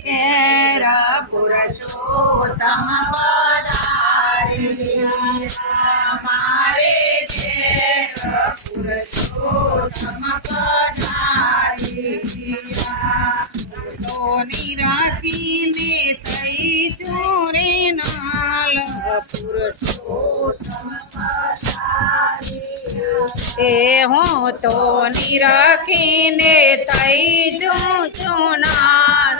ઘેર પુરુષોત્તમ પધાર્યા મારે ઘેર પુરુષોત્તમ પધાર્યા તોની રાખીને થઈ ચોરે નાલ પુરુષોત્તમ એ હું તો નિરખીને થઈ ચૂનાર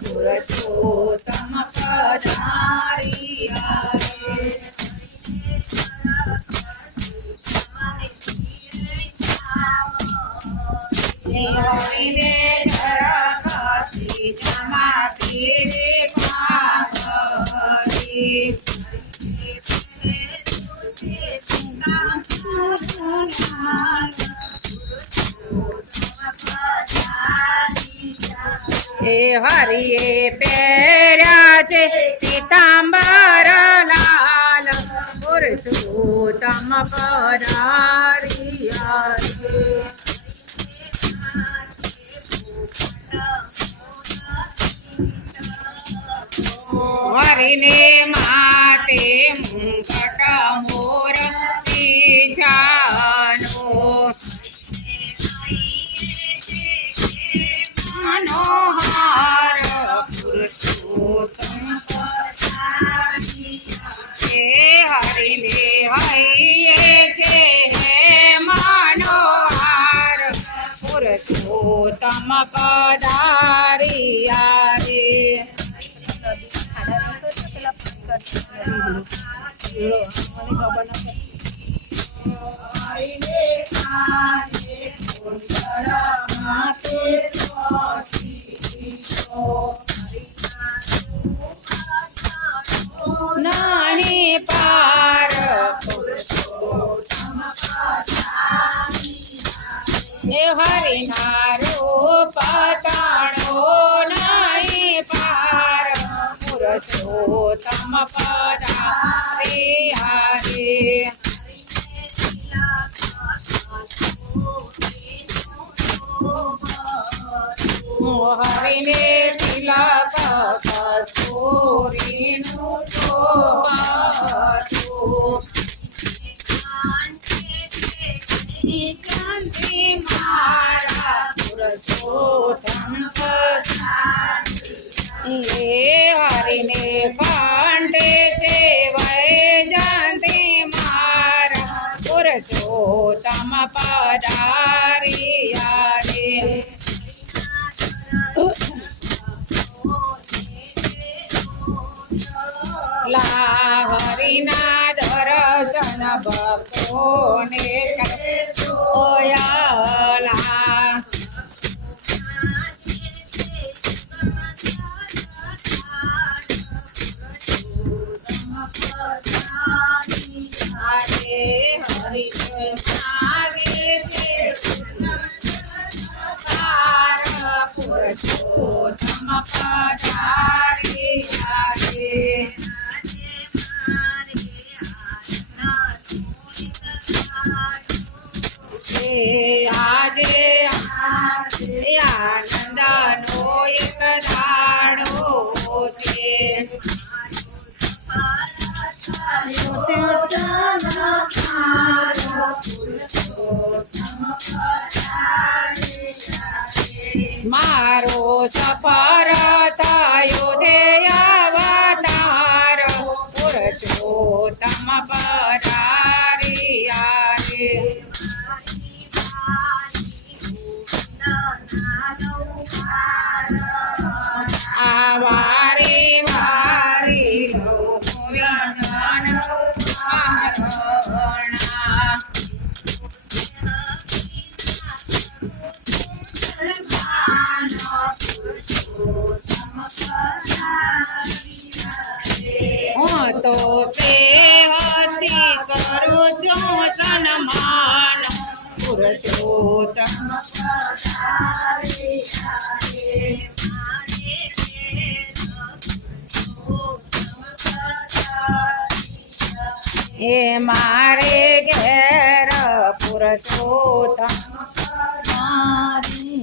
પુરુષોત્તમ પધાર્યા હરિને ધરકતી જમા પીરે પાઘરી એ હરિએ પહેર્યા છે પીતાંબર લાલ પુરુષોત્તમ પધાર્યા હરિને માતે મુંકટ મોર જાનો મનોહર પુરુષોત્તમ હે હરિને હૈયે છે હે મનોહર પુરુષોત્તમ પધાર્યા રે નહીં પાર એ હરિનારો પતાણો નહીં પાર પુરુષોત્તમ પધાર્યા રે હરિને તિલક કસ્તૂરીનું શોભતું ક્રાંતિ મારા પુરુષોત્તમ એ હરિને કંઠે છે વૈજયંતી મારા પુરુષોત્તમ પધાર્યા રે હરિના દર્શન ભક્તોને જોયાલા પુરુષોત્તમ પધાર્યા રે આજે આનંદનો એક દાડો છે મારો સફર થયો છે અવતાર પુરુષોત્તમ પધાર્યા રે વારે વારે હું તો સેવતી કરું છું સન્માન પુરુષોત્તમ એ મારે ઘેર પુરુષોત્તમ પુરુષોત્તમ મારી